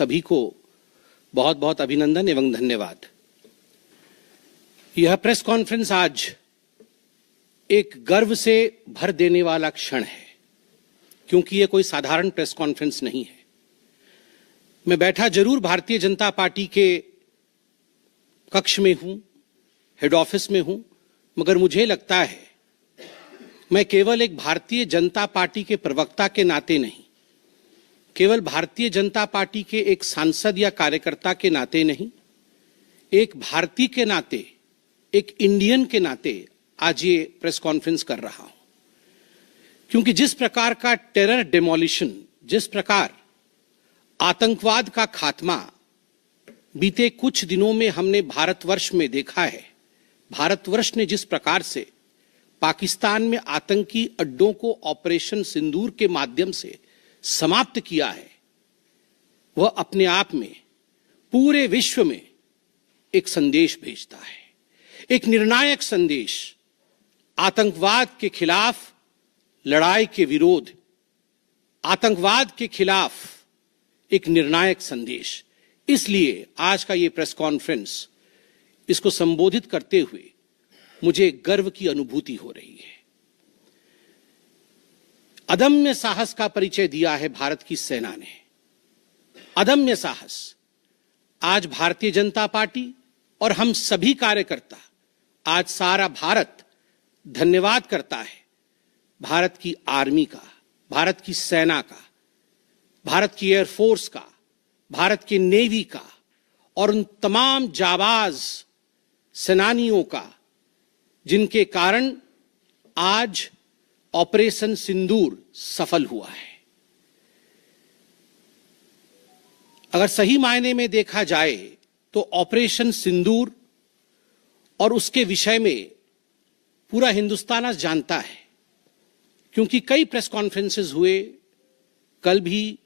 सभी को बहुत बहुत अभिनंदन एवं धन्यवाद। यह प्रेस कॉन्फ्रेंस आज एक गर्व से भर देने वाला क्षण है, क्योंकि यह कोई साधारण प्रेस कॉन्फ्रेंस नहीं है। मैं बैठा जरूर भारतीय जनता पार्टी के कक्ष में हूं, हेड ऑफिस में हूं, मगर मुझे लगता है मैं केवल एक भारतीय जनता पार्टी के प्रवक्ता के नाते नहीं, केवल भारतीय जनता पार्टी के एक सांसद या कार्यकर्ता के नाते नहीं, एक भारतीय के नाते, एक इंडियन के नाते आज ये प्रेस कॉन्फ्रेंस कर रहा हूं। क्योंकि जिस प्रकार का टेरर डिमोलिशन, जिस प्रकार आतंकवाद का खात्मा बीते कुछ दिनों में हमने भारतवर्ष में देखा है, भारतवर्ष ने जिस प्रकार से पाकिस्तान में आतंकी अड्डों को ऑपरेशन सिंदूर के माध्यम से समाप्त किया है, वह अपने आप में पूरे विश्व में एक संदेश भेजता है, एक निर्णायक संदेश। आतंकवाद के खिलाफ लड़ाई के विरोध, आतंकवाद के खिलाफ एक निर्णायक संदेश। इसलिए आज का ये प्रेस कॉन्फ्रेंस, इसको संबोधित करते हुए मुझे गर्व की अनुभूति हो रही है। अदम्य साहस का परिचय दिया है भारत की सेना ने, अदम्य साहस। आज भारतीय जनता पार्टी और हम सभी कार्यकर्ता, आज सारा भारत धन्यवाद करता है भारत की आर्मी का, भारत की सेना का, भारत की एयरफोर्स का, भारत की नेवी का और उन तमाम जाबाज सेनानियों का जिनके कारण आज ऑपरेशन सिंदूर सफल हुआ है। अगर सही मायने में देखा जाए तो ऑपरेशन सिंदूर और उसके विषय में पूरा हिंदुस्तान आज जानता है, क्योंकि कई प्रेस कॉन्फ्रेंसेस हुए। कल भी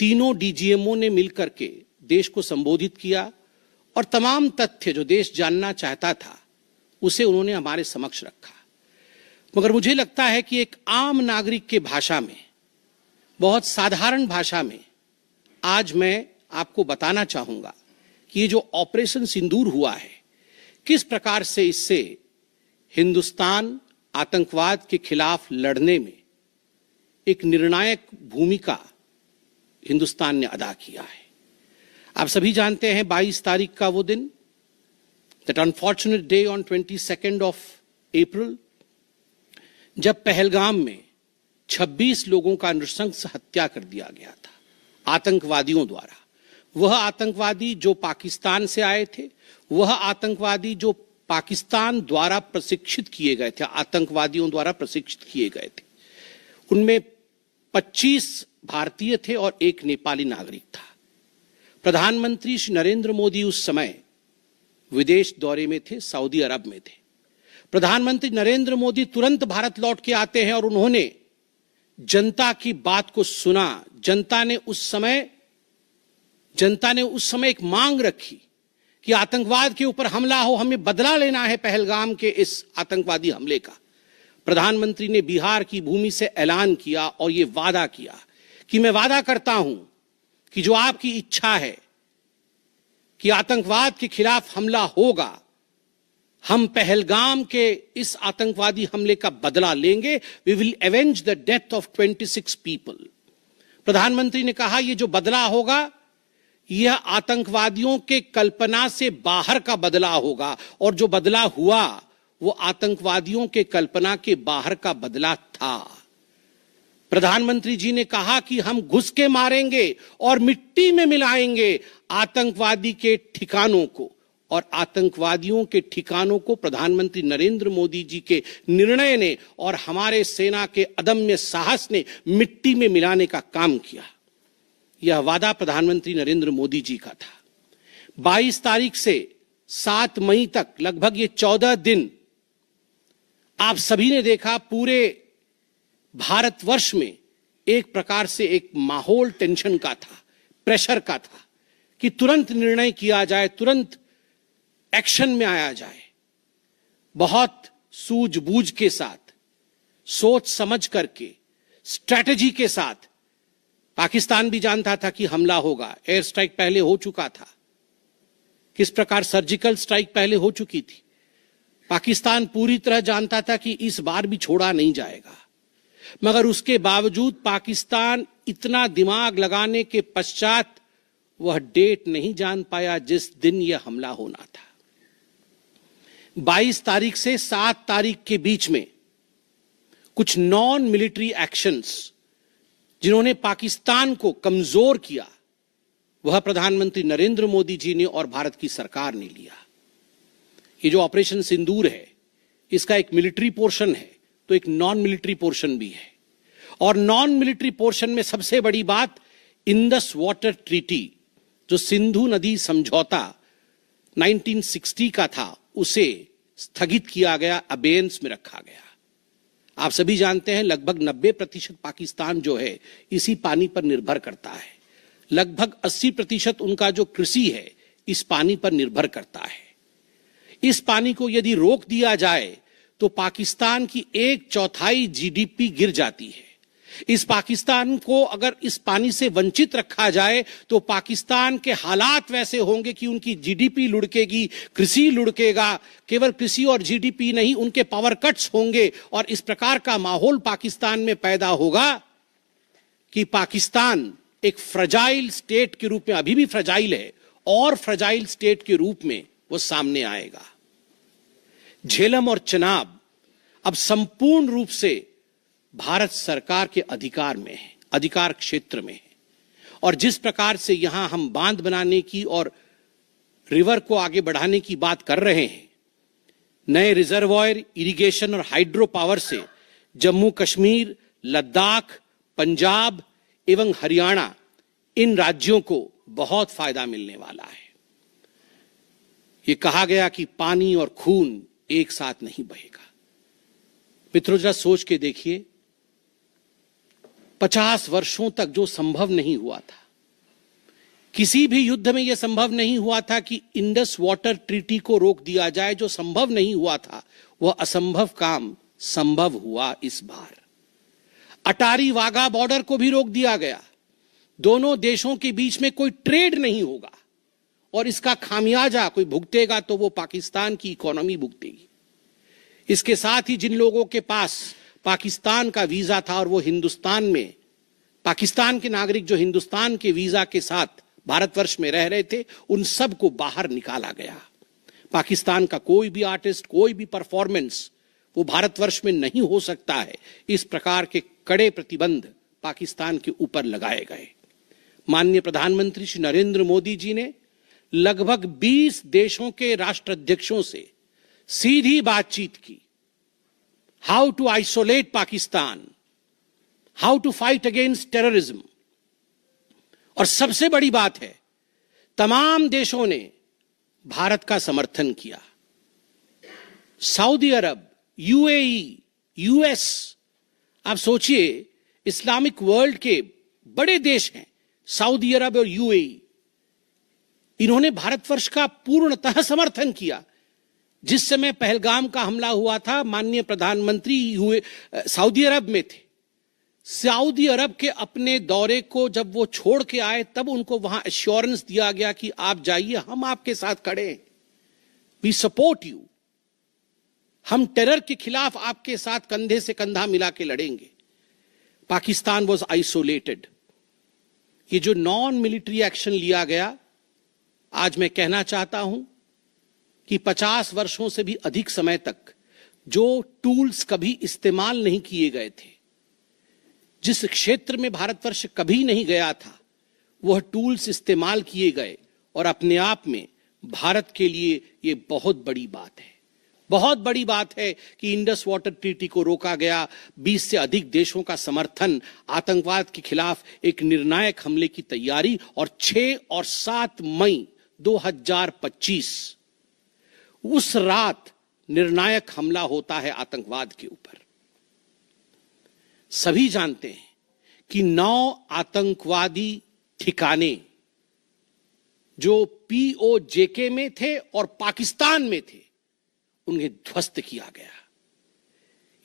तीनों डीजीएमओ ने मिलकर के देश को संबोधित किया और तमाम तथ्य जो देश जानना चाहता था उसे उन्होंने हमारे समक्ष रखा। मगर मुझे लगता है कि एक आम नागरिक के भाषा में, बहुत साधारण भाषा में आज मैं आपको बताना चाहूंगा कि ये जो ऑपरेशन सिंदूर हुआ है, किस प्रकार से इससे हिंदुस्तान आतंकवाद के खिलाफ लड़ने में एक निर्णायक भूमिका हिंदुस्तान ने अदा किया है। आप सभी जानते हैं 22 तारीख का वो दिन, that unfortunate day on 22nd of April, जब पहलगाम में 26 लोगों का नृशंस हत्या कर दिया गया था आतंकवादियों द्वारा। वह आतंकवादी जो पाकिस्तान से आए थे, वह आतंकवादी जो पाकिस्तान द्वारा प्रशिक्षित किए गए थे, आतंकवादियों द्वारा प्रशिक्षित किए गए थे। उनमें 25 भारतीय थे और एक नेपाली नागरिक था। प्रधानमंत्री श्री नरेंद्र मोदी उस समय विदेश दौरे में थे, सऊदी अरब में थे। प्रधानमंत्री नरेंद्र मोदी तुरंत भारत लौट के आते हैं और उन्होंने जनता की बात को सुना। जनता ने उस समय एक मांग रखी कि आतंकवाद के ऊपर हमला हो, हमें बदला लेना है पहलगाम के इस आतंकवादी हमले का। प्रधानमंत्री ने बिहार की भूमि से ऐलान किया और यह वादा किया कि मैं वादा करता हूं कि जो आपकी इच्छा है कि आतंकवाद के खिलाफ हमला होगा, हम पहलगाम के इस आतंकवादी हमले का बदला लेंगे। We will avenge the death of 26 people. प्रधानमंत्री ने कहा यह जो बदला होगा, यह आतंकवादियों के कल्पना से बाहर का बदला होगा, और जो बदला हुआ वो आतंकवादियों के कल्पना के बाहर का बदला था। प्रधानमंत्री जी ने कहा कि हम घुस के मारेंगे और मिट्टी में मिलाएंगे आतंकवादी के ठिकानों को, और आतंकवादियों के ठिकानों को प्रधानमंत्री नरेंद्र मोदी जी के निर्णय ने और हमारे सेना के अदम्य साहस ने मिट्टी में मिलाने का काम किया। यह वादा प्रधानमंत्री नरेंद्र मोदी जी का था। 22 तारीख से 7 मई तक लगभग ये 14 दिन आप सभी ने देखा, पूरे भारतवर्ष में एक प्रकार से एक माहौल टेंशन का था, प्रेशर का था कि तुरंत निर्णय किया जाए, तुरंत एक्शन में आया जाए। बहुत सूझबूझ के साथ, सोच समझ करके, स्ट्रैटेजी के साथ पाकिस्तान भी जानता था कि हमला होगा, एयर स्ट्राइक पहले हो चुका था, किस प्रकार सर्जिकल स्ट्राइक पहले हो चुकी थी। पाकिस्तान पूरी तरह जानता था कि इस बार भी छोड़ा नहीं जाएगा, मगर उसके बावजूद पाकिस्तान इतना दिमाग लगाने के पश्चात वह डेट नहीं जान पाया जिस दिन यह हमला होना था। 22 तारीख से 7 तारीख के बीच में कुछ नॉन मिलिट्री एक्शंस जिन्होंने पाकिस्तान को कमजोर किया, वह प्रधानमंत्री नरेंद्र मोदी जी ने और भारत की सरकार ने लिया। ये जो ऑपरेशन सिंदूर है, इसका एक मिलिट्री पोर्शन है तो एक नॉन मिलिट्री पोर्शन भी है। और नॉन मिलिट्री पोर्शन में सबसे बड़ी बात इंडस वाटर ट्रीटी, जो सिंधु नदी समझौता 1960 का था, उसे स्थगित किया गया, अबेयंस में रखा गया। आप सभी जानते हैं लगभग 90% पाकिस्तान जो है इसी पानी पर निर्भर करता है। लगभग 80% उनका जो कृषि है इस पानी पर निर्भर करता है। इस पानी को यदि रोक दिया जाए तो पाकिस्तान की 1/4 जीडीपी गिर जाती है। इस पाकिस्तान को अगर इस पानी से वंचित रखा जाए तो पाकिस्तान के हालात वैसे होंगे कि उनकी जीडीपी लुढ़केगी, कृषि लुढ़केगा। केवल कृषि और जीडीपी नहीं, उनके पावर कट्स होंगे और इस प्रकार का माहौल पाकिस्तान में पैदा होगा कि पाकिस्तान एक फ्रजाइल स्टेट के रूप में, अभी भी फ्रजाइल है, और फ्रजाइल स्टेट के रूप में वो सामने आएगा। झेलम और चनाब अब संपूर्ण रूप से भारत सरकार के अधिकार में है, अधिकार क्षेत्र में है। और जिस प्रकार से यहां हम बांध बनाने की और रिवर को आगे बढ़ाने की बात कर रहे हैं, नए रिजर्वॉयर, इरिगेशन और हाइड्रो पावर से जम्मू कश्मीर, लद्दाख, पंजाब एवं हरियाणा, इन राज्यों को बहुत फायदा मिलने वाला है। ये कहा गया कि पानी और खून एक साथ नहीं बहेगा। मित्रों, जरा सोच के देखिए, 50 वर्षों तक जो संभव नहीं हुआ था, किसी भी युद्ध में यह संभव नहीं हुआ था कि इंडस वाटर ट्रीटी को रोक दिया जाए। जो संभव नहीं हुआ था वह असंभव काम संभव हुआ इस बार। अटारी वाघा बॉर्डर को भी रोक दिया गया। दोनों देशों के बीच में कोई ट्रेड नहीं होगा और इसका खामियाजा कोई भुगतेगा तो वो पाकिस्तान की इकोनॉमी भुगतेगी। इसके साथ ही जिन लोगों के पास पाकिस्तान का वीजा था और वो हिंदुस्तान में, पाकिस्तान के नागरिक जो हिंदुस्तान के वीजा के साथ भारतवर्ष में रह रहे थे, उन सब को बाहर निकाला गया। पाकिस्तान का कोई भी आर्टिस्ट, कोई भी परफॉर्मेंस वो भारतवर्ष में नहीं हो सकता है। इस प्रकार के कड़े प्रतिबंध पाकिस्तान के ऊपर लगाए गए। माननीय प्रधानमंत्री श्री नरेंद्र मोदी जी ने लगभग 20 देशों के राष्ट्राध्यक्षों से सीधी बातचीत की। How to isolate Pakistan, how to fight against terrorism. और सबसे बड़ी बात है, तमाम देशों ने भारत का समर्थन किया। सऊदी अरब, यूएई, यूएस, आप सोचिए, इस्लामिक वर्ल्ड के बड़े देश हैं सऊदी अरब और यूएई, इन्होंने भारतवर्ष का पूर्णतः समर्थन किया। जिस समय पहलगाम का हमला हुआ था, माननीय प्रधानमंत्री सऊदी अरब में थे। सऊदी अरब के अपने दौरे को जब वो छोड़ के आए, तब उनको वहां एश्योरेंस दिया गया कि आप जाइए, हम आपके साथ खड़े हैं, वी सपोर्ट यू, हम टेरर के खिलाफ आपके साथ कंधे से कंधा मिला के लड़ेंगे। Pakistan was isolated. ये जो नॉन मिलिट्री एक्शन लिया गया, आज मैं कहना चाहता हूं कि 50 वर्षों से भी अधिक समय तक जो टूल्स कभी इस्तेमाल नहीं किए गए थे, जिस क्षेत्र में भारतवर्ष कभी नहीं गया था, वह टूल्स इस्तेमाल किए गए और अपने आप में भारत के लिए यह बहुत बड़ी बात है। बहुत बड़ी बात है कि इंडस वाटर ट्रीटी को रोका गया। 20 से अधिक देशों का समर्थन, आतंकवाद के खिलाफ एक निर्णायक हमले की तैयारी, और 6 और 7 मई 2025 उस रात निर्णायक हमला होता है आतंकवाद के ऊपर। सभी जानते हैं कि 9 आतंकवादी ठिकाने जो पीओजेके में थे और पाकिस्तान में थे, उन्हें ध्वस्त किया गया।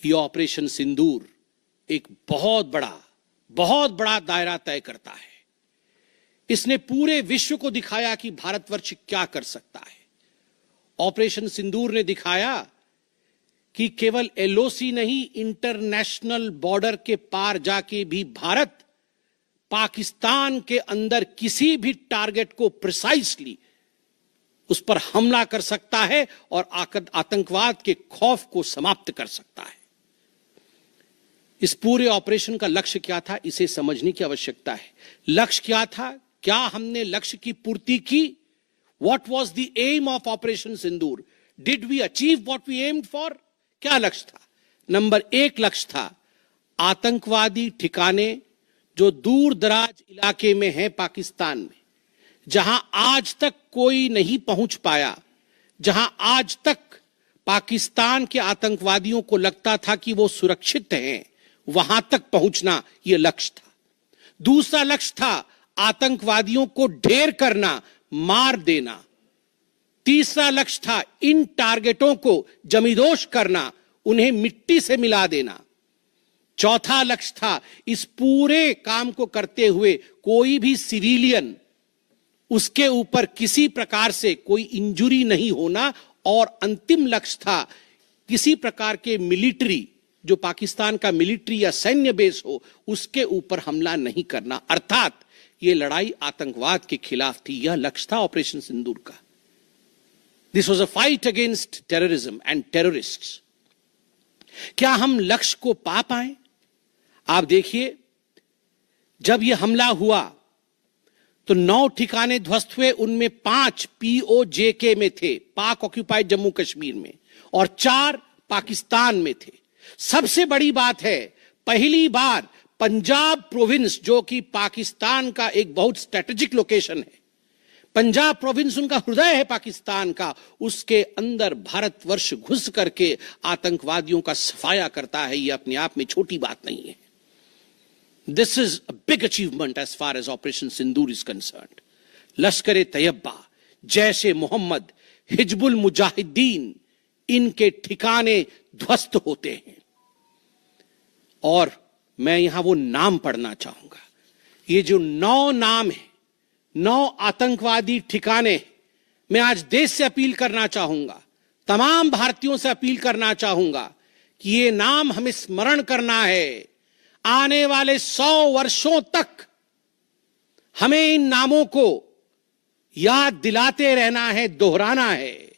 यह ऑपरेशन सिंदूर एक बहुत बड़ा बहुत बड़ा दायरा तय करता है। इसने पूरे विश्व को दिखाया कि भारतवर्ष क्या कर सकता है। ऑपरेशन सिंदूर ने दिखाया कि केवल एलओसी नहीं, इंटरनेशनल बॉर्डर के पार जाके भी भारत पाकिस्तान के अंदर किसी भी टारगेट को प्रिसाइसली उस पर हमला कर सकता है और आतंकवाद के खौफ को समाप्त कर सकता है। इस पूरे ऑपरेशन का लक्ष्य क्या था, इसे समझने की आवश्यकता है। लक्ष्य क्या था? क्या हमने लक्ष्य की पूर्ति की? What was the aim of operation Sindoor? Did we achieve what we aimed for? क्या लक्ष्य था? नंबर 1 लक्ष्य था आतंकवादी ठिकाने जो दूर दराज इलाके में है पाकिस्तान में, जहां आज तक कोई नहीं पहुंच पाया, जहां आज तक पाकिस्तान के आतंकवादियों को लगता था कि वो सुरक्षित हैं, वहां तक पहुंचना यह लक्ष्य था। दूसरा लक्ष्य था आतंकवादियों को ढेर करना, मार देना। तीसरा लक्ष्य था इन टारगेटों को जमींदोज करना, उन्हें मिट्टी से मिला देना। चौथा लक्ष्य था इस पूरे काम को करते हुए कोई भी सिविलियन, उसके ऊपर किसी प्रकार से कोई इंजुरी नहीं होना। और अंतिम लक्ष्य था किसी प्रकार के मिलिट्री, जो पाकिस्तान का मिलिट्री या सैन्य बेस हो, उसके ऊपर हमला नहीं करना। अर्थात यह लड़ाई आतंकवाद के खिलाफ थी। यह लक्ष्य था ऑपरेशन सिंदूर का। This was a fight against terrorism and terrorists. क्या हम लक्ष्य को पा पाए? आप देखिए, जब यह हमला हुआ तो 9 ठिकाने ध्वस्त हुए, उनमें 5 POJK में थे, पाक ऑक्यूपाइड जम्मू कश्मीर में, और 4 पाकिस्तान में थे। सबसे बड़ी बात है, पहली बार पंजाब प्रोविंस, जो कि पाकिस्तान का एक बहुत स्ट्रेटेजिक लोकेशन है, पंजाब प्रोविंस उनका हृदय है पाकिस्तान का, उसके अंदर भारतवर्ष घुस करके आतंकवादियों का सफाया करता है। यह अपने आप में छोटी बात नहीं है। This is a big achievement as far as Operation Sindoor is concerned. Lashkar-e-Taiba, Jaish-e-Mohammed, Hizbul Mujahideen, इनके ठिकाने ध्वस्त होते हैं। और मैं यहां वो नाम पढ़ना चाहूंगा। ये जो 9 नाम है, 9 आतंकवादी ठिकाने, मैं आज देश से अपील करना चाहूंगा, तमाम भारतीयों से अपील करना चाहूंगा कि ये नाम हमें स्मरण करना है। आने वाले 100 वर्षों तक हमें इन नामों को याद दिलाते रहना है, दोहराना है।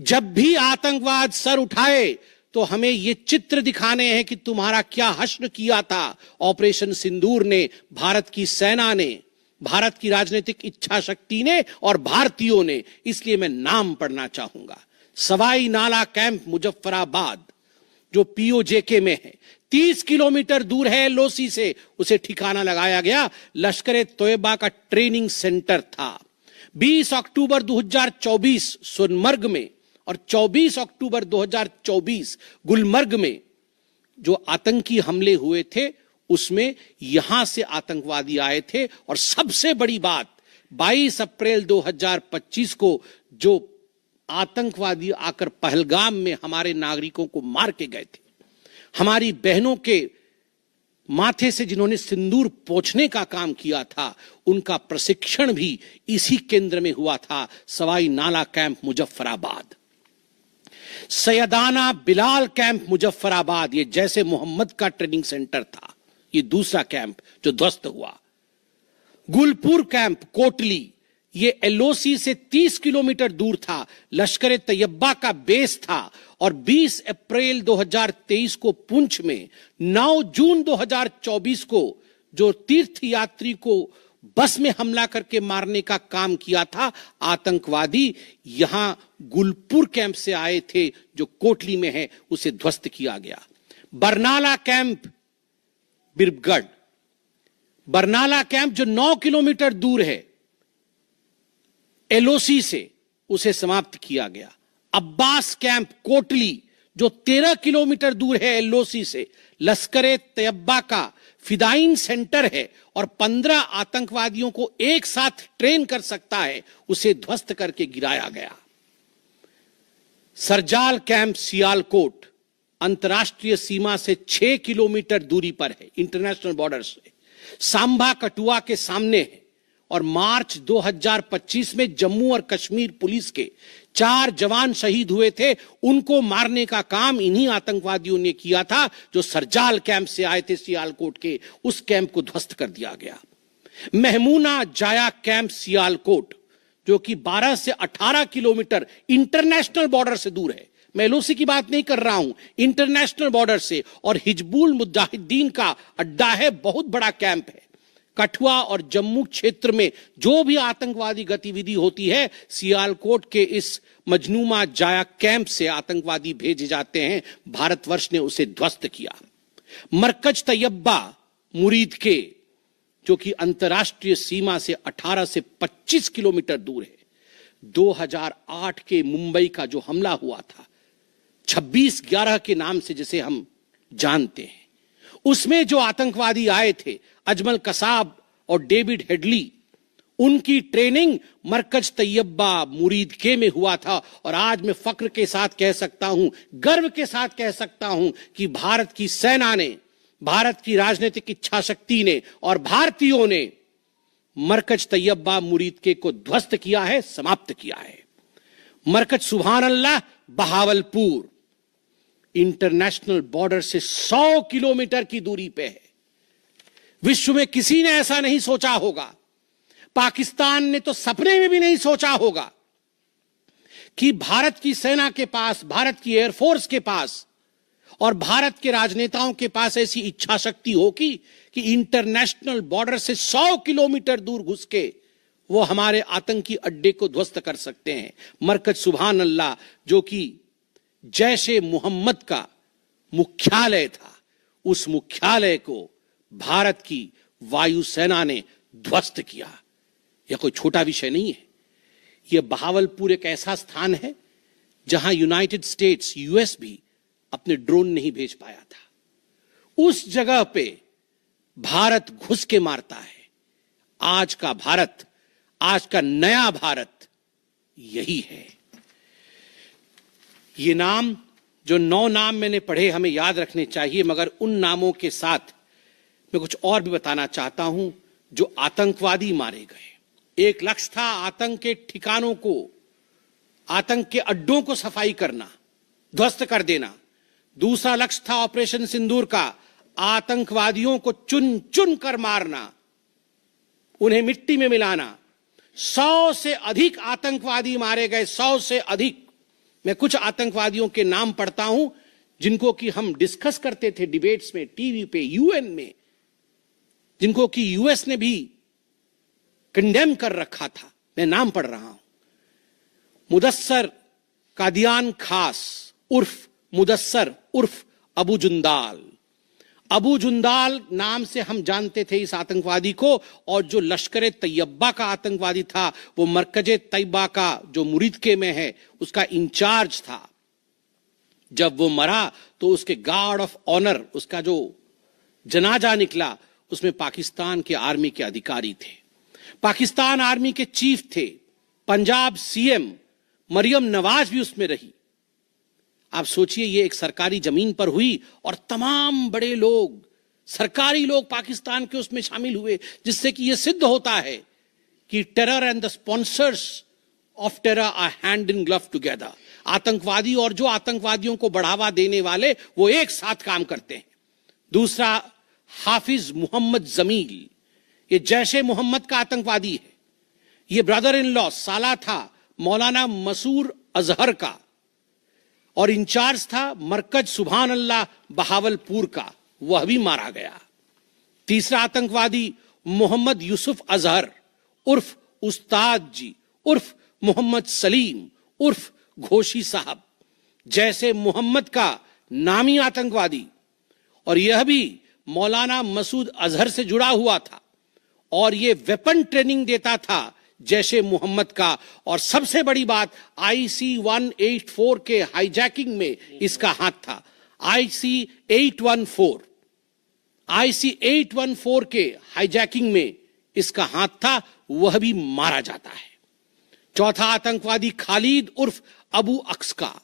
जब भी आतंकवाद सर उठाए तो हमें ये चित्र दिखाने हैं कि तुम्हारा क्या हश्र किया था ऑपरेशन सिंदूर ने, भारत की सेना ने, भारत की राजनीतिक इच्छा शक्ति ने और भारतीयों ने। इसलिए मैं नाम पढ़ना चाहूंगा। सवाई नाला कैंप मुजफ्फराबाद, जो POJK में है, 30 किलोमीटर दूर है एलओसी से, उसे ठिकाना लगाया गया। लश्कर-ए-तैयबा का ट्रेनिंग सेंटर था। 20 अक्टूबर 2024 सोनमर्ग में और 24 अक्टूबर 2024 गुलमर्ग में जो आतंकी हमले हुए थे, उसमें यहां से आतंकवादी आए थे। और सबसे बड़ी बात, 22 अप्रैल 2025 को जो आतंकवादी आकर पहलगाम में हमारे नागरिकों को मार के गए थे, हमारी बहनों के माथे से जिन्होंने सिंदूर पोंछने का काम किया था, उनका प्रशिक्षण भी इसी केंद्र में हुआ था, सवाई नाला कैंप मुजफ्फराबाद। सैयदाना बिलाल कैंप मुजफ्फराबाद, ये जैसे मोहम्मद का ट्रेनिंग सेंटर था, ये दूसरा कैंप जो ध्वस्त हुआ। गुलपुर कैंप कोटली, ये एलओसी से 30 किलोमीटर दूर था, लश्कर-ए-तैयबा का बेस था। और 20 अप्रैल 2023 को पुंछ में, 9 जून 2024 को जो तीर्थ यात्री को बस में हमला करके मारने का काम किया था आतंकवादी, यहां गुलपुर कैंप से आए थे जो कोटली में है, उसे ध्वस्त किया गया। बरनाला कैंप बिरगढ़, बरनाला कैंप जो 9 किलोमीटर दूर है एलओसी से, उसे समाप्त किया गया। अब्बास कैंप कोटली जो 13 किलोमीटर दूर है एलओसी से, लश्कर-ए-तैयबा का फिदाइन सेंटर है और 15 आतंकवादियों को एक साथ ट्रेन कर सकता है, उसे ध्वस्त करके गिराया गया। सरजाल कैंप सियालकोट, अंतर्राष्ट्रीय सीमा से 6 किलोमीटर दूरी पर है, इंटरनेशनल बॉर्डर से। सांबा कठुआ के सामने है और मार्च 2025 में जम्मू और कश्मीर पुलिस के 4 जवान शहीद हुए थे। उनको मारने का काम इन्हीं आतंकवादियों ने किया था जो सरजाल कैंप से आए थे सियालकोट के। उस कैंप को ध्वस्त कर दिया गया। महमूना जाया कैंप सियालकोट, जो कि 12 से 18 किलोमीटर इंटरनेशनल बॉर्डर से दूर है, मैं एलओसी की बात नहीं कर रहा हूं, इंटरनेशनल बॉर्डर से, और हिजबुल मुजाहिदीन का अड्डा है, बहुत बड़ा कैंप है। कठुआ और जम्मू क्षेत्र में जो भी आतंकवादी गतिविधि होती है, सियालकोट के इस मजनूमा जाया कैंप से आतंकवादी भेजे जाते हैं। भारतवर्ष ने उसे ध्वस्त किया। मरकज तैयबा मुरीद के, जो कि अंतर्राष्ट्रीय सीमा से 18 से 25 किलोमीटर दूर है, 2008 के मुंबई का जो हमला हुआ था, 26/11 के नाम से जिसे हम जानते हैं, उसमें जो आतंकवादी आए थे, अजमल कसाब और डेविड हेडली, उनकी ट्रेनिंग मरकज तैयबा मुरीद के में हुआ था। और आज मैं फक्र के साथ कह सकता हूं, गर्व के साथ कह सकता हूं कि भारत की सेना ने, भारत की राजनीतिक इच्छा शक्ति ने और भारतीयों ने मरकज तैयबा मुरीद के को ध्वस्त किया है, समाप्त किया है। मरकज सुभान अल्लाह बहावलपुर इंटरनेशनल बॉर्डर से 100 किलोमीटर की दूरी पे है। विश्व में किसी ने ऐसा नहीं सोचा होगा, पाकिस्तान ने तो सपने में भी नहीं सोचा होगा कि भारत की सेना के पास, भारत की एयरफोर्स के पास और भारत के राजनेताओं के पास ऐसी इच्छा शक्ति होगी कि इंटरनेशनल बॉर्डर से 100 किलोमीटर दूर घुस के वो हमारे आतंकी अड्डे को ध्वस्त कर सकते हैं। मरकज सुभान अल्लाह, जो कि जैशे मोहम्मद का मुख्यालय था, उस मुख्यालय को भारत की वायुसेना ने ध्वस्त किया। यह कोई छोटा विषय नहीं है। यह बहावलपुर एक ऐसा स्थान है जहां यूनाइटेड स्टेट्स, यूएस भी अपने ड्रोन नहीं भेज पाया था। उस जगह पे भारत घुस के मारता है। आज का भारत, आज का नया भारत यही है। ये नाम, जो 9 नाम मैंने पढ़े, हमें याद रखने चाहिए, मगर उन नामों के साथ मैं कुछ और भी बताना चाहता हूं। जो आतंकवादी मारे गए, एक लक्ष्य था आतंक के ठिकानों को, आतंक के अड्डों को सफाई करना, ध्वस्त कर देना। दूसरा लक्ष्य था ऑपरेशन सिंदूर का, आतंकवादियों को चुन चुन कर मारना, उन्हें मिट्टी में मिलाना। 100 से अधिक आतंकवादी मारे गए, 100 से अधिक। मैं कुछ आतंकवादियों के नाम पढ़ता हूं जिनको कि हम डिस्कस करते थे डिबेट्स में, टीवी पे, यूएन में, जिनको कि यूएस ने भी कंडेम कर रखा था। मैं नाम पढ़ रहा हूं। मुदस्सर कादियान खास उर्फ मुदस्सर उर्फ अबू जुंदाल। अबू जुंदाल नाम से हम जानते थे इस आतंकवादी को। और जो लश्कर तैयबा का आतंकवादी था, वो मरकजे तैयबा का जो मुरीदके में है, उसका इंचार्ज था। जब वो मरा तो उसके गार्ड ऑफ ऑनर, उसका जो जनाजा निकला, उसमें पाकिस्तान के आर्मी के अधिकारी थे, पाकिस्तान आर्मी के चीफ थे, पंजाब सीएम मरियम नवाज भी उसमें रही। आप सोचिए, ये एक सरकारी जमीन पर हुई और तमाम बड़े लोग, सरकारी लोग पाकिस्तान के उसमें शामिल हुए, जिससे कि यह सिद्ध होता है कि terror and the sponsors of terror are hand in glove together. आतंकवादी और जो आतंकवादियों को बढ़ावा देने वाले, वो एक साथ काम करते हैं। दूसरा, हाफिज मोहम्मद जमील, ये जैशे मोहम्मद का आतंकवादी है। ये ब्रदर इन लॉ, साला था मौलाना मसूर अजहर का, और इंचार्ज था मरकज सुभान अल्लाह बहावलपुर का, वह भी मारा गया। तीसरा आतंकवादी मोहम्मद यूसुफ अजहर उर्फ उस्ताद जी उर्फ मोहम्मद सलीम उर्फ घोशी साहब, जैसे मोहम्मद का नामी आतंकवादी, और यह भी मौलाना मसूद अजहर से जुड़ा हुआ था और यह वेपन ट्रेनिंग देता था जैशे मोहम्मद का। और सबसे बड़ी बात, IC 184 के हाईजैकिंग में इसका हाथ था। IC 814 के हाईजैकिंग में इसका हाथ था, वह भी मारा जाता है। चौथा आतंकवादी खालिद उर्फ अबू अक्स का।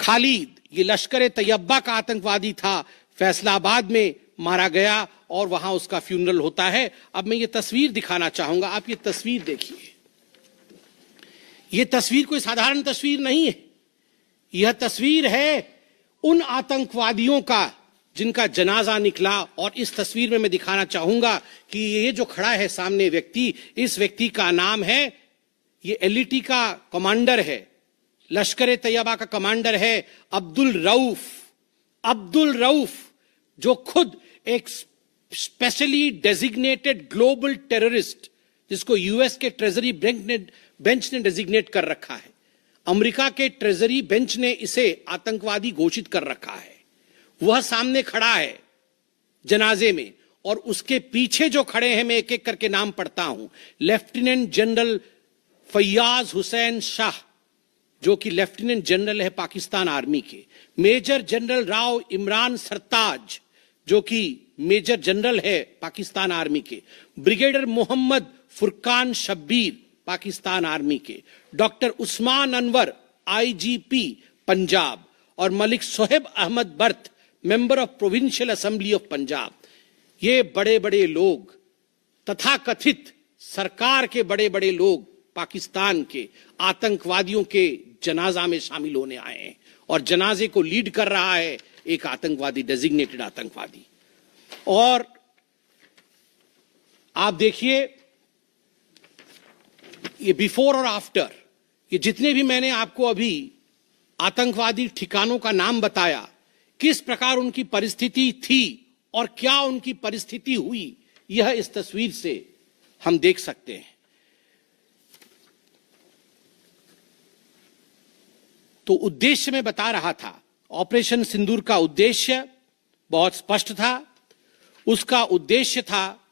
खालिद ये लश्कर तैयबा का आतंकवादी था, फैसलाबाद में मारा गया और वहां उसका फ्यूनरल होता है। अब मैं ये तस्वीर दिखाना चाहूंगा, आप ये तस्वीर देखिए। ये तस्वीर कोई साधारण तस्वीर नहीं है, यह तस्वीर है उन आतंकवादियों का जिनका जनाजा निकला। और इस तस्वीर में मैं दिखाना चाहूंगा कि ये जो खड़ा है सामने व्यक्ति, इस व्यक्ति का नाम है, ये एलईटी का कमांडर है, लश्कर तैयबा का कमांडर है अब्दुल रऊफ। अब्दुल रऊफ जो खुद एक स्पेशली डेजिग्नेटेड ग्लोबल टेररिस्ट, जिसको यूएस के ट्रेजरी बेंच ने डेजिग्नेट कर रखा है, अमेरिका के ट्रेजरी बेंच ने इसे आतंकवादी घोषित कर रखा है, वह सामने खड़ा है जनाजे में। और उसके पीछे जो खड़े हैं, मैं एक एक करके नाम पढ़ता हूं। लेफ्टिनेंट जनरल फैयाज हुसैन शाह, जो कि लेफ्टिनेंट जनरल है पाकिस्तान आर्मी के। मेजर जनरल राव इमरान सरताज, जो कि मेजर जनरल है पाकिस्तान आर्मी के। ब्रिगेडियर मोहम्मद फुरकान शब्बीर, पाकिस्तान आर्मी के। Doctor Usman Anwar, IGP Punjab. और मलिक सोहेब अहमद बर्त, member of provincial assembly of Punjab. ये बड़े बड़े लोग, तथाकथित सरकार के बड़े बड़े लोग, पाकिस्तान के आतंकवादियों के जनाजा में शामिल होने आए हैं। और जनाजे को लीड कर रहा है एक आतंकवादी, डेजिग्नेटेड आतंकवादी। और आप देखिए ये बिफोर और आफ्टर, ये जितने भी मैंने आपको अभी आतंकवादी ठिकानों का नाम बताया, किस प्रकार उनकी परिस्थिति थी और क्या उनकी परिस्थिति हुई, यह इस तस्वीर से हम देख सकते हैं। तो उद्देश्य मैं बता रहा था, ऑपरेशन सिंदूर का उद्देश्य बहुत स्पष्ट था। उसका उद्देश्य था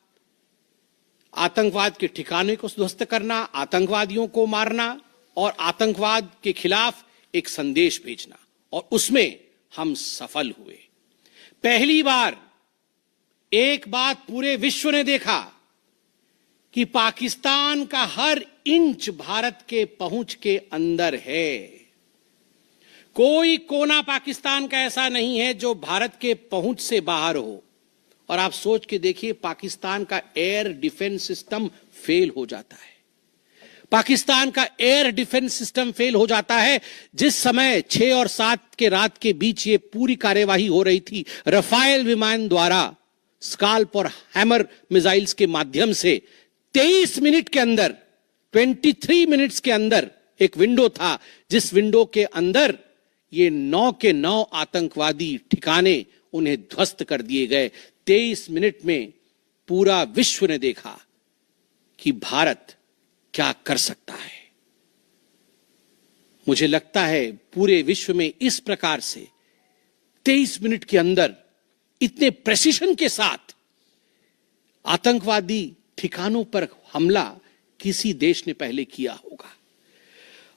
आतंकवाद के ठिकाने को ध्वस्त करना, आतंकवादियों को मारना और आतंकवाद के खिलाफ एक संदेश भेजना। और उसमें हम सफल हुए। पहली बार एक बात पूरे विश्व ने देखा कि पाकिस्तान का हर इंच भारत के पहुंच के अंदर है। कोई कोना पाकिस्तान का ऐसा नहीं है जो भारत के पहुंच से बाहर हो। और आप सोच के देखिए, पाकिस्तान का एयर डिफेंस सिस्टम फेल हो जाता है। पाकिस्तान का एयर डिफेंस सिस्टम फेल हो जाता है। जिस समय 6 और 7 के रात के बीच ये पूरी कार्यवाही हो रही थी, रफाल विमान द्वारा स्काल्प और हैमर मिसाइल्स के माध्यम से 23 मिनट के अंदर, 23 मिनट्स के अंदर एक विंडो था, जिस विंडो के अंदर ये 9 के 9 आतंकवादी ठिकाने उन्हें ध्वस्त कर दिए गए। 23 मिनट में पूरा विश्व ने देखा कि भारत क्या कर सकता है। मुझे लगता है पूरे विश्व में इस प्रकार से 23 मिनट के अंदर इतने प्रेसिशन के साथ आतंकवादी ठिकानों पर हमला किसी देश ने पहले किया होगा।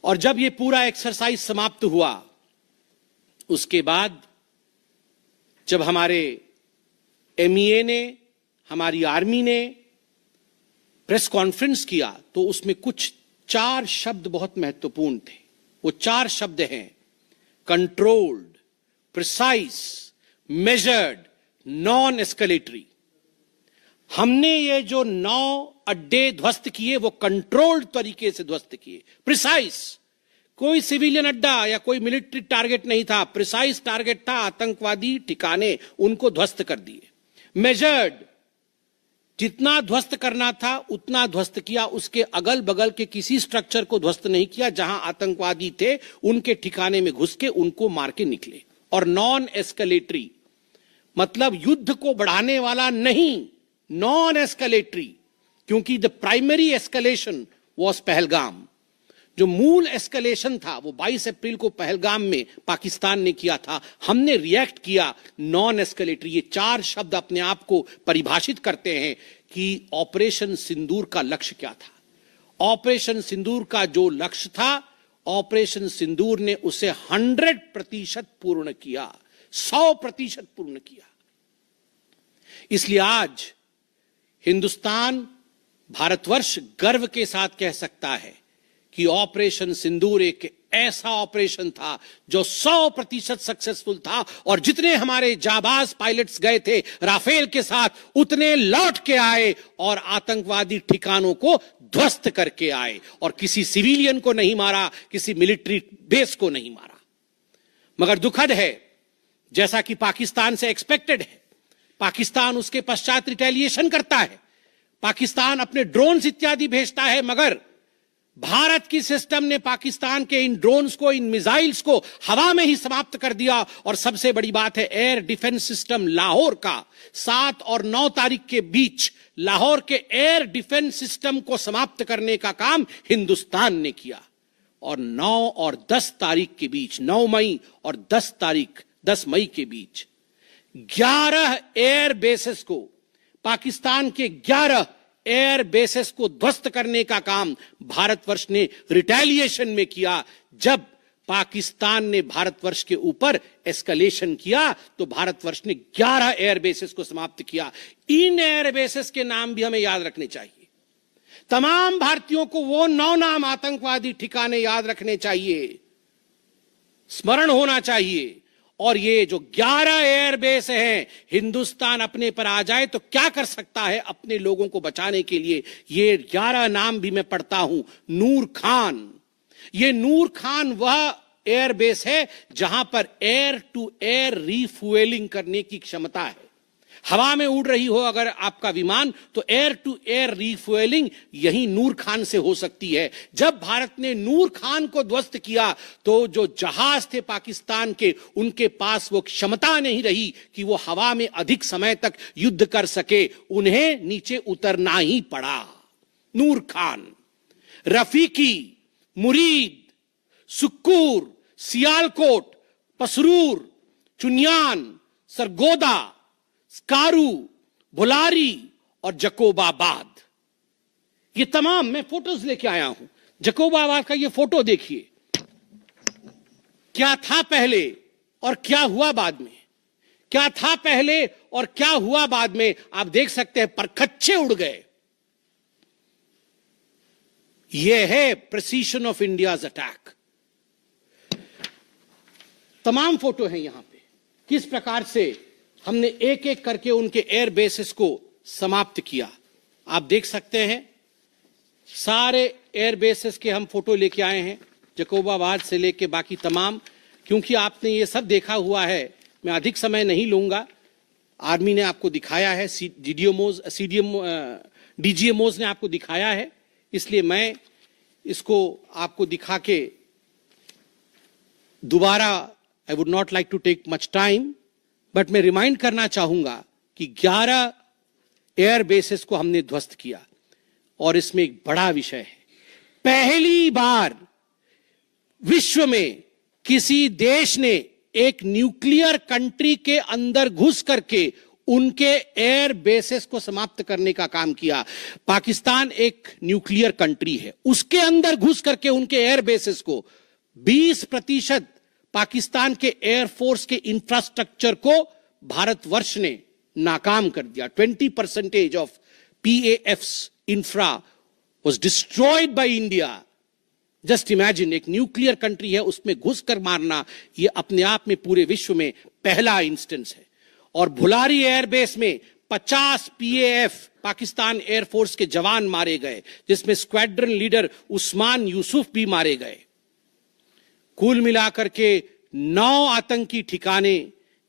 और जब यह पूरा एक्सरसाइज समाप्त हुआ, उसके बाद जब हमारे एमईए ने, हमारी आर्मी ने प्रेस कॉन्फ्रेंस किया, तो उसमें कुछ 4 शब्द बहुत महत्वपूर्ण थे। वो 4 शब्द हैं controlled, precise, measured, non escalatory. हमने ये जो 9 अड्डे ध्वस्त किए, वो कंट्रोल्ड तरीके से ध्वस्त किए। प्रिसाइज, कोई सिविलियन अड्डा या कोई मिलिट्री टारगेट नहीं था, प्रिसाइज टारगेट था, आतंकवादी ठिकाने, उनको ध्वस्त कर दिए। मेजर्ड, जितना ध्वस्त करना था उतना ध्वस्त किया, उसके अगल बगल के किसी स्ट्रक्चर को ध्वस्त नहीं किया। जहां आतंकवादी थे उनके ठिकाने में घुस के उनको मार के निकले। और नॉन एस्केलेटरी मतलब युद्ध को बढ़ाने वाला नहीं, नॉन एस्केलेटरी, क्योंकि the primary escalation was Pahalgam. जो मूल एस्केलेशन था वो 22 अप्रैल को पहलगाम में पाकिस्तान ने किया था। हमने रिएक्ट किया नॉन एस्केलेटरी। ये 4 शब्द अपने आप को परिभाषित करते हैं कि ऑपरेशन सिंदूर का लक्ष्य क्या था। ऑपरेशन सिंदूर का जो लक्ष्य था, ऑपरेशन सिंदूर ने उसे 100% पूर्ण किया, 100% पूर्ण किया। इसलिए आज हिंदुस्तान, भारतवर्ष गर्व के साथ कह सकता है कि ऑपरेशन सिंदूर एक ऐसा ऑपरेशन था जो 100% सक्सेसफुल था, और जितने हमारे जाबाज पायलट्स गए थे राफेल के साथ, उतने लौट के आए और आतंकवादी ठिकानों को ध्वस्त करके आए, और किसी सिविलियन को नहीं मारा, किसी मिलिट्री बेस को नहीं मारा। मगर दुखद है, जैसा कि पाकिस्तान से एक्सपेक्टेड है, पाकिस्तान उसके पश्चात रिटेलिएशन करता है, पाकिस्तान अपने ड्रोन्स इत्यादि भेजता है, मगर भारत की सिस्टम ने पाकिस्तान के इन ड्रोन्स को, इन मिसाइल्स को हवा में ही समाप्त कर दिया। और सबसे बड़ी बात है, एयर डिफेंस सिस्टम लाहौर का 7 और 9 तारीख के बीच लाहौर के एयर डिफेंस सिस्टम को समाप्त करने का काम हिंदुस्तान ने किया। और 9 और 10 तारीख के बीच, 9 मई और 10 मई के बीच 11 एयर बेसेस को, पाकिस्तान के 11 एयर बेसेस को ध्वस्त करने का काम भारतवर्ष ने रिटेलिएशन में किया। जब पाकिस्तान ने भारतवर्ष के ऊपर एस्केलेशन किया तो भारतवर्ष ने 11 एयर बेसेस को समाप्त किया। इन एयर बेसेस के नाम भी हमें याद रखने चाहिए। तमाम भारतीयों को वो 9 नाम आतंकवादी ठिकाने याद रखने चाहिए, स्मरण होना चाहिए। और ये जो 11 एयरबेस हैं, हिंदुस्तान अपने पर आ जाए तो क्या कर सकता है अपने लोगों को बचाने के लिए। ये 11 नाम भी मैं पढ़ता हूं। नूर खान, ये नूर खान वह एयरबेस है जहां पर एयर टू एयर रीफ्यूएलिंग करने की क्षमता है। हवा में उड़ रही हो अगर आपका विमान, तो एयर टू एयर रीफ्यूएलिंग यही नूर खान से हो सकती है। जब भारत ने नूर खान को ध्वस्त किया तो जो जहाज थे पाकिस्तान के, उनके पास वो क्षमता नहीं रही कि वो हवा में अधिक समय तक युद्ध कर सके, उन्हें नीचे उतरना ही पड़ा। नूर खान, रफीकी, मुरीद, सुक्कूर, सियालकोट, पसरूर, चुनियान, सरगोदा, स्कारू, भुलारी और जकोबाबाद, ये तमाम मैं फोटोज लेके आया हूं। जकोबाबाद का ये फोटो देखिए, क्या था पहले और क्या हुआ बाद में, क्या था पहले और क्या हुआ बाद में। आप देख सकते हैं परखच्चे उड़ गए। यह है प्रिसीशन ऑफ इंडियाज अटैक। तमाम फोटो हैं यहां पे, किस प्रकार से हमने एक एक करके उनके एयर बेसेस को समाप्त किया। आप देख सकते हैं सारे एयर बेसेस के हम फोटो लेके आए हैं, जकोबाबाद से लेके बाकी तमाम। क्योंकि आपने ये सब देखा हुआ है, मैं अधिक समय नहीं लूंगा। आर्मी ने आपको दिखाया है, डीजीएमओज ने आपको दिखाया है, इसलिए मैं इसको आपको दिखा के दोबारा, I would not like to take much time, but मैं रिमाइंड करना चाहूंगा कि 11 एयर बेसेस को हमने ध्वस्त किया। और इसमें एक बड़ा विषय है, पहली बार विश्व में किसी देश ने एक न्यूक्लियर कंट्री के अंदर घुस करके उनके एयर बेसेस को समाप्त करने का काम किया। पाकिस्तान एक न्यूक्लियर कंट्री है, उसके अंदर घुस करके उनके एयर बेसेस को 20% पाकिस्तान के एयरफोर्स के इंफ्रास्ट्रक्चर को भारतवर्ष ने नाकाम कर दिया। 20% of PAF's infra was destroyed by India. Just imagine, एक न्यूक्लियर कंट्री है, उसमें घुसकर मारना, यह अपने आप में पूरे विश्व में पहला इंस्टेंस है। और भुलारी एयरबेस में 50 PAF पाकिस्तान एयरफोर्स के जवान मारे गए, जिसमें स्क्वाड्रन लीडर उस्मान यूसुफ भी मारे गए। कुल मिलाकर के 9 आतंकी ठिकाने,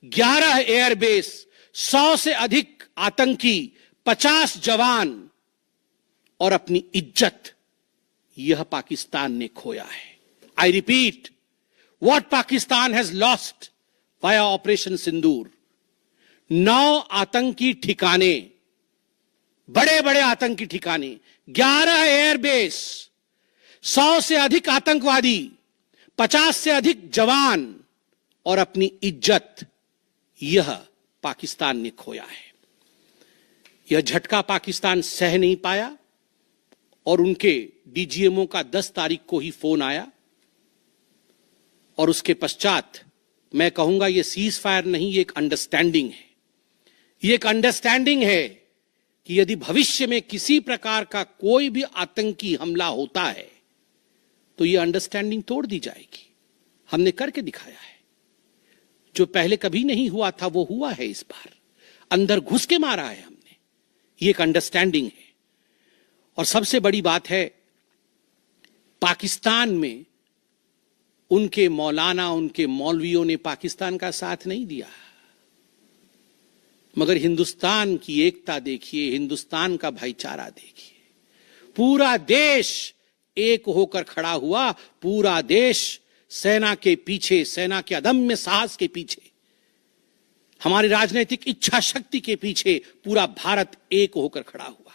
11 एयरबेस, 100 से अधिक आतंकी, 50 जवान और अपनी इज्जत, यह पाकिस्तान ने खोया है। I repeat, what Pakistan has lost via operation Sindoor. 9 आतंकी ठिकाने, बड़े बड़े आतंकी ठिकाने, 11 एयरबेस, 100 से अधिक आतंकवादी, 50 से अधिक जवान और अपनी इज्जत, यह पाकिस्तान ने खोया है। यह झटका पाकिस्तान सह नहीं पाया और उनके डीजीएमओ का 10 तारीख को ही फोन आया। और उसके पश्चात मैं कहूंगा यह सीज फायर नहीं, यह एक अंडरस्टैंडिंग है। यह एक अंडरस्टैंडिंग है कि यदि भविष्य में किसी प्रकार का कोई भी आतंकी हमला होता है तो ये अंडरस्टैंडिंग तोड़ दी जाएगी। हमने करके दिखाया है, जो पहले कभी नहीं हुआ था वो हुआ है इस बार, अंदर घुस के मारा है हमने, ये एक अंडरस्टैंडिंग है। और सबसे बड़ी बात है, पाकिस्तान में उनके मौलाना, उनके मौलवियों ने पाकिस्तान का साथ नहीं दिया, मगर हिंदुस्तान की एकता देखिए, हिंदुस्तान का भाईचारा देखिए। पूरा देश एक होकर खड़ा हुआ, पूरा देश सेना के पीछे, सेना के अदम्य साहस के पीछे, हमारी राजनीतिक इच्छा शक्ति के पीछे पूरा भारत एक होकर खड़ा हुआ।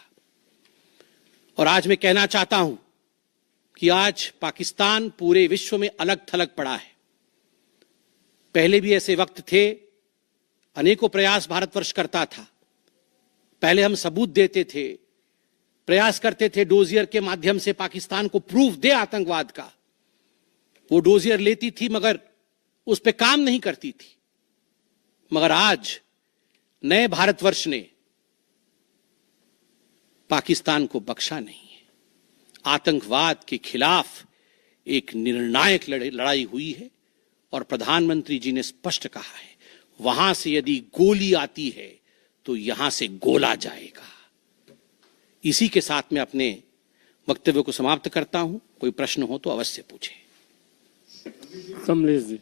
और आज मैं कहना चाहता हूं कि आज पाकिस्तान पूरे विश्व में अलग थलग पड़ा है। पहले भी ऐसे वक्त थे, अनेकों प्रयास भारतवर्ष करता था। पहले हम सबूत देते थे, प्रयास करते थे डोजियर के माध्यम से पाकिस्तान को प्रूफ दे आतंकवाद का। वो डोजियर लेती थी मगर उस पे काम नहीं करती थी। मगर आज नए भारतवर्ष ने पाकिस्तान को बख्शा नहीं है। आतंकवाद के खिलाफ एक निर्णायक लड़ाई हुई है और प्रधानमंत्री जी ने स्पष्ट कहा है, वहां से यदि गोली आती है तो यहां से गोला जाएगा। इसी के साथ मैं अपने वक्तव्य को समाप्त करता हूं। कोई प्रश्न हो तो अवश्य पूछें। कमलेश जी।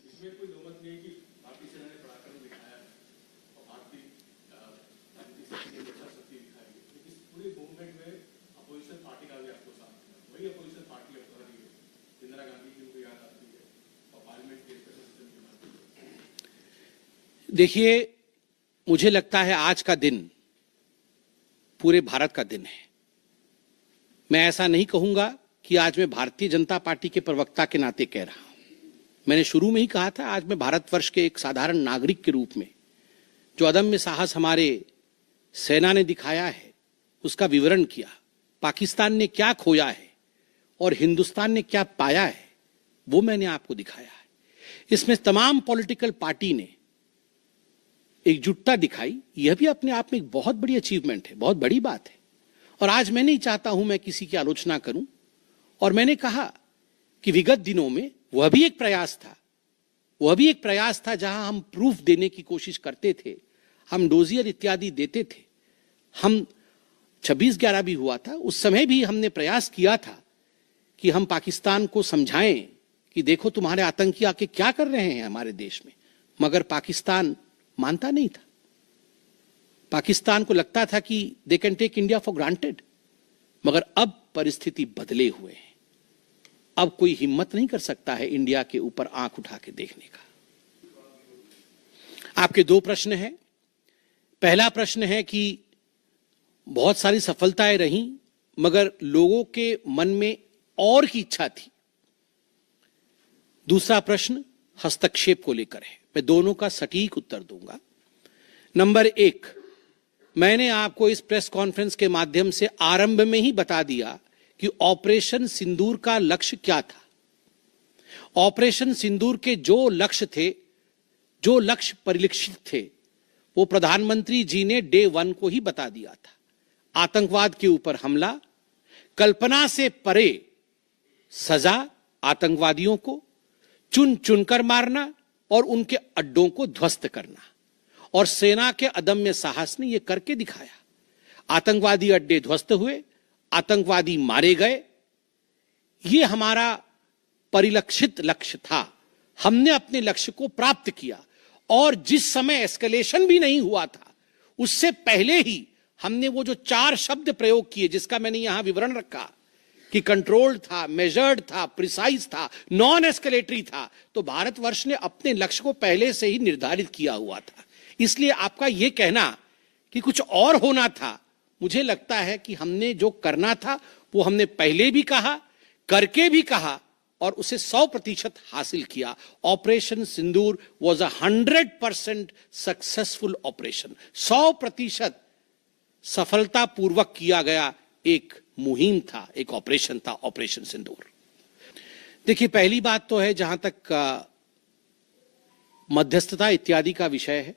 देखिए, मुझे लगता है आज का दिन पूरे भारत का दिन है। मैं ऐसा नहीं कहूंगा कि आज मैं भारतीय जनता पार्टी के प्रवक्ता के नाते कह रहा हूं। मैंने शुरू में ही कहा था, आज मैं भारतवर्ष के एक साधारण नागरिक के रूप में जो अदम्य साहस हमारे सेना ने दिखाया है उसका विवरण किया। पाकिस्तान ने क्या खोया है और हिंदुस्तान ने क्या पाया है वो मैंने आपको दिखाया है। इसमें तमाम पॉलिटिकल पार्टी ने एकजुटता दिखाई, यह भी अपने आप में एक बहुत बड़ी अचीवमेंट है, बहुत बड़ी बात है। और आज मैं नहीं चाहता हूं मैं किसी की आलोचना करूं, और मैंने कहा कि विगत दिनों में वह भी एक प्रयास था जहां हम प्रूफ देने की कोशिश करते थे, हम डोजियर इत्यादि देते थे। हम 26/11 भी हुआ था, उस समय भी हमने प्रयास किया था कि हम पाकिस्तान को समझाएं कि देखो तुम्हारे आतंकी आके क्या कर रहे हैं हमारे देश में, मगर पाकिस्तान मानता नहीं था। पाकिस्तान को लगता था कि they can take India for granted. मगर अब परिस्थिति बदले हुए हैं। अब कोई हिम्मत नहीं कर सकता है इंडिया के ऊपर आंख उठा के देखने का। आपके दो प्रश्न हैं। पहला प्रश्न है कि बहुत सारी सफलताएं रहीं मगर लोगों के मन में और की इच्छा थी। दूसरा प्रश्न हस्तक्षेप को लेकर है। मैं दोनों का सटीक उत्तर दूंगा। नंबर 1, मैंने आपको इस प्रेस कॉन्फ्रेंस के माध्यम से आरंभ में ही बता दिया कि ऑपरेशन सिंदूर का लक्ष्य क्या था। ऑपरेशन सिंदूर के जो लक्ष्य थे, जो लक्ष्य परिलक्षित थे, वो प्रधानमंत्री जी ने डे 1 को ही बता दिया था। आतंकवाद के ऊपर हमला, कल्पना से परे सजा आतंकवादियों को, चुन चुनकर मारना और उनके अड्डों को ध्वस्त करना। और सेना के अदम्य साहस ने यह करके दिखाया। आतंकवादी अड्डे ध्वस्त हुए, आतंकवादी मारे गए। यह हमारा परिलक्षित लक्ष्य था। हमने अपने लक्ष्य को प्राप्त किया। और जिस समय एस्केलेशन भी नहीं हुआ था, उससे पहले ही हमने वो जो 4 शब्द प्रयोग किए, जिसका मैंने यहां विवरण रखा कि कंट्रोल्ड था, मेजर्ड था, प्रिसाइज था, नॉन एस्केलेटरी था, तो भारतवर्ष ने अपने लक्ष्य को पहले से ही निर्धारित किया हुआ था। इसलिए आपका यह कहना कि कुछ और होना था, मुझे लगता है कि हमने जो करना था वो हमने पहले भी कहा, करके भी कहा और उसे 100% हासिल किया। Operation Sindoor was 100% successful operation. 100% सफलतापूर्वक किया गया एक मुहिम था, एक ऑपरेशन था ऑपरेशन सिंदूर। देखिए, पहली बात तो है जहां तक मध्यस्थता इत्यादि का विषय है,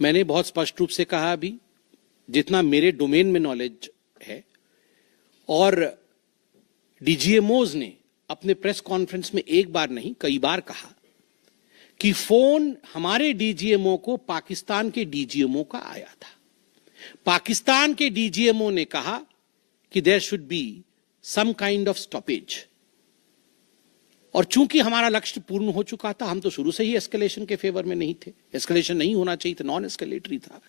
मैंने बहुत स्पष्ट रूप से कहा अभी, जितना मेरे डोमेन में नॉलेज है, और डीजीएमओज ने अपने प्रेस कॉन्फ्रेंस में एक बार नहीं कई बार कहा कि फोन हमारे डीजीएमओ को पाकिस्तान के डीजीएमओ का आया था। पाकिस्तान के डीजीएमओ ने कहा कि there should be some kind of stoppage, और चूंकि हमारा लक्ष्य पूर्ण हो चुका था, हम तो शुरू से ही एस्केलेशन के फेवर में नहीं थे। एस्केलेशन नहीं होना चाहिए था, नॉन एस्केलेटरी था।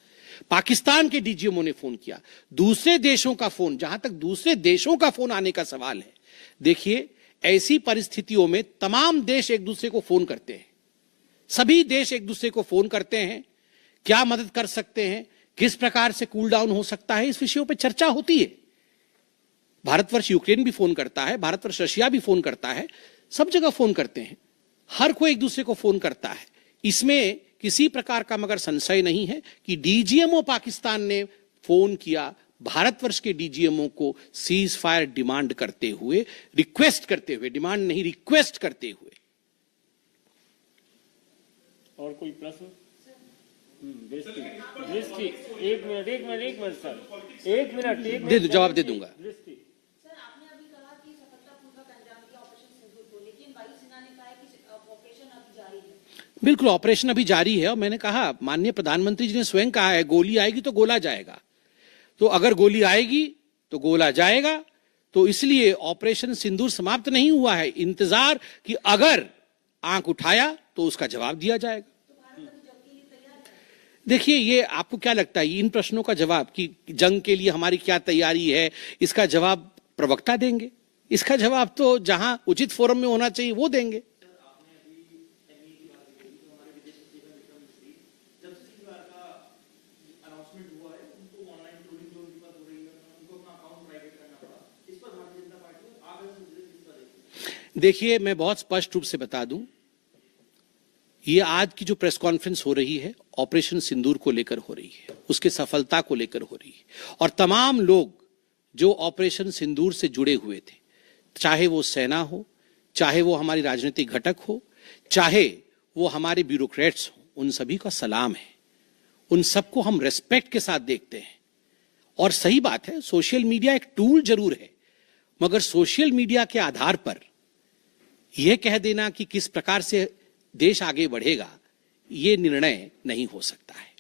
पाकिस्तान के डीजीएमओ ने फोन किया। दूसरे देशों का फोन, जहां तक दूसरे देशों का फोन आने का सवाल है, देखिए ऐसी परिस्थितियों में तमाम देश एक दूसरे को फोन करते हैं। सभी देश एक दूसरे को फोन करते हैं, क्या मदद कर सकते हैं, किस प्रकार से कूल डाउन हो सकता है, इस विषयों पर चर्चा होती है। भारतवर्ष यूक्रेन भी फोन करता है, भारतवर्ष रशिया भी फोन करता है, सब जगह फोन करते हैं, हर कोई एक दूसरे को फोन करता है। इसमें किसी प्रकार का मगर संशय नहीं है कि डीजीएमओ पाकिस्तान ने फोन किया भारतवर्ष के डीजीएमओ को सीज फायर डिमांड करते हुए, रिक्वेस्ट करते हुए, डिमांड नहीं रिक्वेस्ट करते हुए। और कोई प्रश्न? दृष्टि एक मिनट सर, एक मिनट दे दो, जवाब दे दूंगा। सर, आपने अभी कहा कि सफलतापूर्वक अंजाम दिया ऑपरेशन सिंदूर को, लेकिन वायुसेना ने कहा है कि ऑपरेशन अभी जारी है। बिल्कुल, ऑपरेशन अभी जारी है, और मैंने कहा, माननीय प्रधानमंत्री जी ने स्वयं कहा है, गोली आएगी तो गोला जाएगा। तो अगर गोली आएगी तो गोला जाएगा। तो इसलिए ऑपरेशन सिंदूर समाप्त नहीं हुआ है। इंतजार कि अगर आंख उठाया तो उसका जवाब दिया जाएगा। देखिए, ये आपको क्या लगता है, इन प्रश्नों का जवाब कि जंग के लिए हमारी क्या तैयारी है, इसका जवाब प्रवक्ता देंगे। इसका जवाब तो जहां उचित फोरम में होना चाहिए वो देंगे। देखिए, मैं बहुत स्पष्ट रूप से बता दूं, ये आज की जो प्रेस कॉन्फ्रेंस हो रही है ऑपरेशन सिंदूर को लेकर हो रही है, उसके सफलता को लेकर हो रही है। और तमाम लोग जो ऑपरेशन सिंदूर से जुड़े हुए थे, चाहे वो सेना हो, चाहे वो हमारी राजनीतिक घटक हो, चाहे वो हमारे ब्यूरोक्रेट्स हो, उन सभी का सलाम है। उन सबको हम रेस्पेक्ट के साथ देखते हैं। और सही बात है, सोशल मीडिया एक टूल जरूर है, मगर सोशल मीडिया के आधार पर यह कह देना कि किस प्रकार से देश आगे बढ़ेगा, ये निर्णय नहीं हो सकता है।